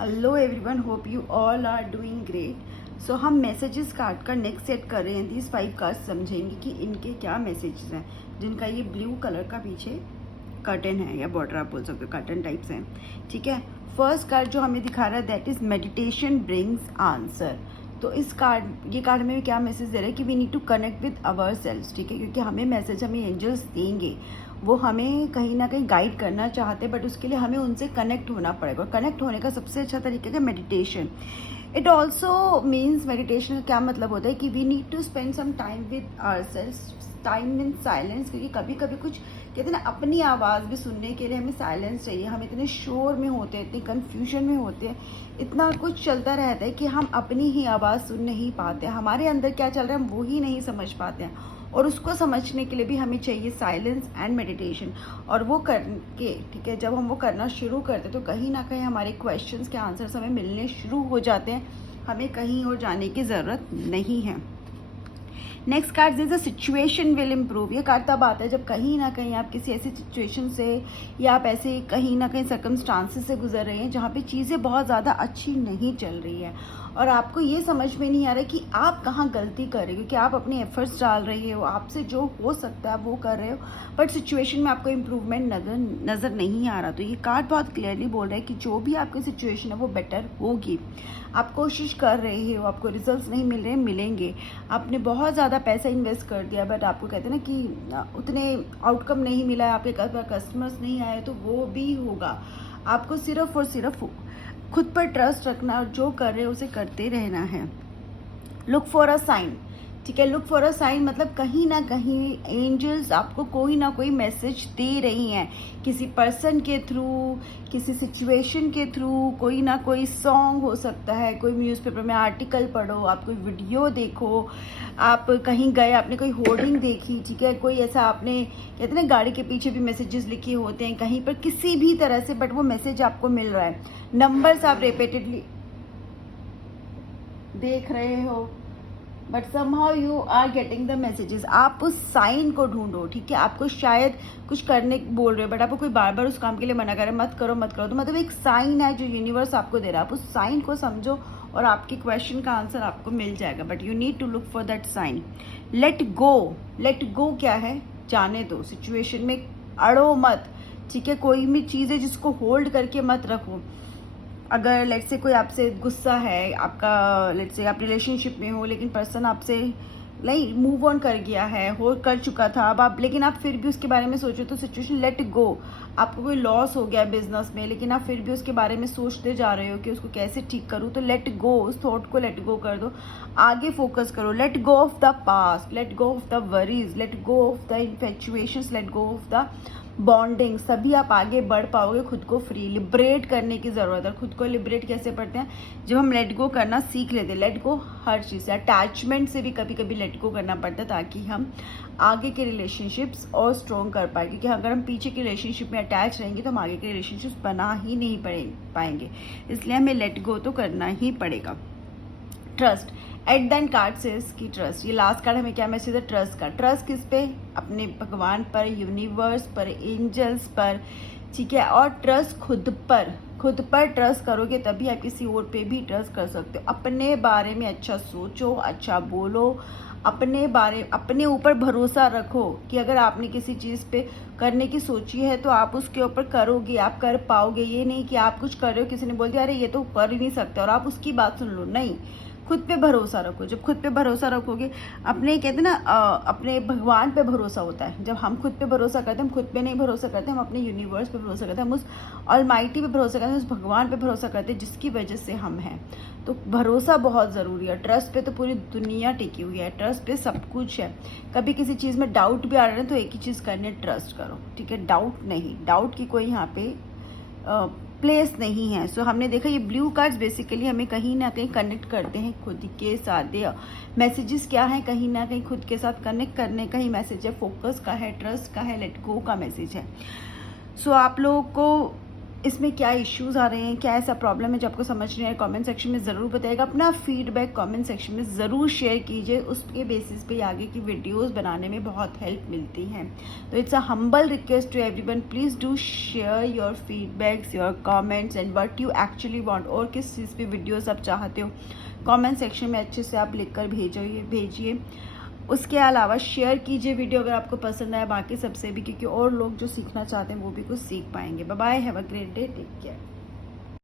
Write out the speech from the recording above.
Hello everyone, hope you all are doing great. So हम messages card का next set कर रहे हैं। दीज 5 कार्ड्स समझेंगे कि इनके क्या मैसेजेस हैं, जिनका ये ब्लू कलर का पीछे कर्टन है या बॉर्डर आप बोल सकते हो, कर्टन टाइप्स हैं। ठीक है, फर्स्ट कार्ड जो हमें दिखा रहा है that is meditation brings answer. तो इस कार्ड ये कार्ड में क्या मैसेज दे रहा है कि we need to connect with our selves. ठीक है, क्योंकि हमें मैसेज हमें एंजल्स देंगे, वो हमें कहीं ना कहीं गाइड करना चाहते हैं, बट उसके लिए हमें उनसे कनेक्ट होना पड़ेगा। और कनेक्ट होने का सबसे अच्छा तरीका है meditation. It also means meditation का क्या मतलब होता है कि we need to spend some time with our selves, time in silence. क्योंकि कभी कभी कुछ कहते हैं ना, अपनी आवाज़ भी सुनने के लिए हमें साइलेंस चाहिए। हम इतने शोर में होते हैं, इतने कन्फ्यूजन में होते हैं, इतना कुछ चलता रहता है कि हम अपनी ही आवाज़ सुन नहीं पाते, हमारे अंदर क्या चल रहा है हम वो ही नहीं समझ पाते हैं। और उसको समझने के लिए भी हमें चाहिए साइलेंस एंड मेडिटेशन। और वो करके ठीक है, जब हम वो करना शुरू करते तो कहीं ना कहीं हमारे क्वेश्चंस के आंसर्स हमें मिलने शुरू हो जाते हैं, हमें कहीं और जाने की ज़रूरत नहीं है। Next card is a situation will improve. ये कार्ड तब आता है जब कहीं ना कहीं आप किसी ऐसी सिचुएशन से या आप ऐसे कहीं ना कहीं सर्कमस्टांसेस से गुजर रहे हैं जहाँ पे चीज़ें बहुत ज़्यादा अच्छी नहीं चल रही है और आपको ये समझ में नहीं आ रहा है कि आप कहाँ गलती कर रहे हो, क्योंकि आप अपने एफर्ट्स डाल रहे हो, आपसे जो हो सकता है वो कर रहे हो, बट सिचुएशन में आपको इम्प्रूवमेंट नज़र नहीं आ रहा। तो ये कार्ड बहुत क्लियरली बोल रहा है कि जो भी आपकी सिचुएशन है वो बेटर होगी। आप कोशिश कर रहे हो, आपको रिजल्ट्स नहीं मिल रहे, मिलेंगे। आपने बहुत ज़्यादा पैसा इन्वेस्ट कर दिया बट आपको कहते हैं ना कि उतने आउटकम नहीं मिला है, आपके कस्टमर्स नहीं आए, तो वो भी होगा। आपको सिर्फ और सिर्फ खुद पर ट्रस्ट रखना और जो कर रहे हो उसे करते रहना है। Look for a sign. ठीक है, लुक फॉर अ साइन मतलब कहीं ना कहीं एंजल्स आपको कोई ना कोई मैसेज दे रही हैं, किसी पर्सन के थ्रू, किसी सिचुएशन के थ्रू। कोई ना कोई सॉन्ग हो सकता है, कोई न्यूज़पेपर में आर्टिकल पढ़ो, आप कोई वीडियो देखो, आप कहीं गए आपने कोई होर्डिंग देखी, ठीक है, कोई ऐसा आपने कहते हैं ना गाड़ी के पीछे भी मैसेजेस लिखे होते हैं कहीं पर किसी भी तरह से, बट वो मैसेज आपको मिल रहा है। नंबर्स आप रिपीटेडली देख रहे हो but somehow you are getting the messages. आप उस साइन को ढूंढो। ठीक है, आपको शायद कुछ करने बोल रहे हो बट आपको कोई बार बार उस काम के लिए मना करे, मत करो मत करो, तो मतलब एक साइन है जो यूनिवर्स आपको दे रहा है। आप उस साइन को समझो और आपके क्वेश्चन का आंसर आपको मिल जाएगा, but you need to look for that sign. Let go. Let go क्या है? जाने दो, सिचुएशन में अड़ो मत। ठीक है, कोई भी चीज़ है जिसको होल्ड करके मत रखो। अगर लेट से कोई आपसे गुस्सा है, आपका लेट से आप रिलेशनशिप में हो लेकिन पर्सन आपसे नहीं मूव ऑन कर गया है, हो कर चुका था अब आप, लेकिन आप फिर भी उसके बारे में सोचो, तो सिचुएशन लेट गो। आपको कोई लॉस हो गया बिजनेस में लेकिन आप फिर भी उसके बारे में सोचते जा रहे हो कि उसको कैसे ठीक करूँ, तो लेट गो, उस थॉट को लेट गो कर दो, आगे फोकस करो। Let go of the past, let go of the worries, let go of the infatuations, let go of the bonding. सभी आप आगे बढ़ पाओगे। खुद को फ्री लिबरेट करने की ज़रूरत है। खुद को लिबरेट कैसे पढ़ते हैं? जब हम लेट गो करना सीख लेते हैं। लेट गो हर चीज़ से, अटैचमेंट से भी कभी कभी लेट गो करना पड़ता है ताकि हम आगे के रिलेशनशिप्स और स्ट्रॉन्ग कर पाए, क्योंकि अगर हम पीछे के रिलेशनशिप में अटैच रहेंगे तो हम आगे के रिलेशनशिप्स बना ही नहीं पाएंगे। इसलिए हमें लेट गो तो करना ही पड़ेगा। Trust. At then card says की ट्रस्ट। ये लास्ट कार्ड हमें क्या मैसेज है? ट्रस्ट का। ट्रस्ट किस पे? अपने भगवान पर, यूनिवर्स पर, एंजल्स पर। ठीक है, और ट्रस्ट खुद पर। खुद पर ट्रस्ट करोगे तभी आप किसी और पे भी ट्रस्ट कर सकते हो। अपने बारे में अच्छा सोचो, अच्छा बोलो, अपने ऊपर भरोसा रखो कि अगर आपने किसी चीज़ पे करने की सोची है तो आप उसके ऊपर करोगे, आप कर पाओगे। ये नहीं कि आप कुछ कर रहे हो, किसी ने बोल दिया अरे ये तो कर ही नहीं सकते और आप उसकी बात सुन लो। नहीं, खुद पे भरोसा रखो। जब खुद पे भरोसा रखोगे, अपने कहते हैं ना अपने भगवान पे भरोसा होता है। जब हम खुद पे भरोसा करते हैं, हम खुद पे नहीं भरोसा करते, हम अपने यूनिवर्स पे भरोसा करते हैं, हम उस ऑलमाइटी पे भरोसा करते हैं, उस भगवान पे भरोसा करते हैं जिसकी वजह से हम हैं। तो भरोसा बहुत ज़रूरी है। ट्रस्ट पे तो पूरी दुनिया टिकी हुई है, ट्रस्ट पे सब कुछ है। कभी किसी चीज़ में डाउट भी आ रहा है तो एक ही चीज़ करनी, ट्रस्ट करो। ठीक है, डाउट नहीं, डाउट की कोई यहाँ पे प्लेस नहीं है। सो हमने देखा ये ब्लू कार्ड्स बेसिकली हमें कहीं ना कहीं कनेक्ट करते हैं खुद के साथ। मैसेजेस क्या है? कहीं ना कहीं खुद के साथ कनेक्ट करने का ही मैसेज है, फोकस का है, ट्रस्ट का है, लेट गो का मैसेज है। सो आप लोगों को इसमें क्या इश्यूज आ रहे हैं, क्या ऐसा प्रॉब्लम है जो आपको समझ नहीं आया, कमेंट सेक्शन में ज़रूर बताइएगा। अपना फीडबैक कमेंट सेक्शन में ज़रूर शेयर कीजिए, उसके बेसिस पे आगे की वीडियोस बनाने में बहुत हेल्प मिलती है। तो it's a humble request to everyone, please do share your feedbacks, your comments and what you actually want, और किस चीज़ पे वीडियोस आप चाहते हो कमेंट सेक्शन में अच्छे से आप लिखकर भेजिए। उसके अलावा शेयर कीजिए वीडियो अगर आपको पसंद आया बाकी सबसे भी, क्योंकि और लोग जो सीखना चाहते हैं वो भी कुछ सीख पाएंगे। Bye bye, have a great day, take care.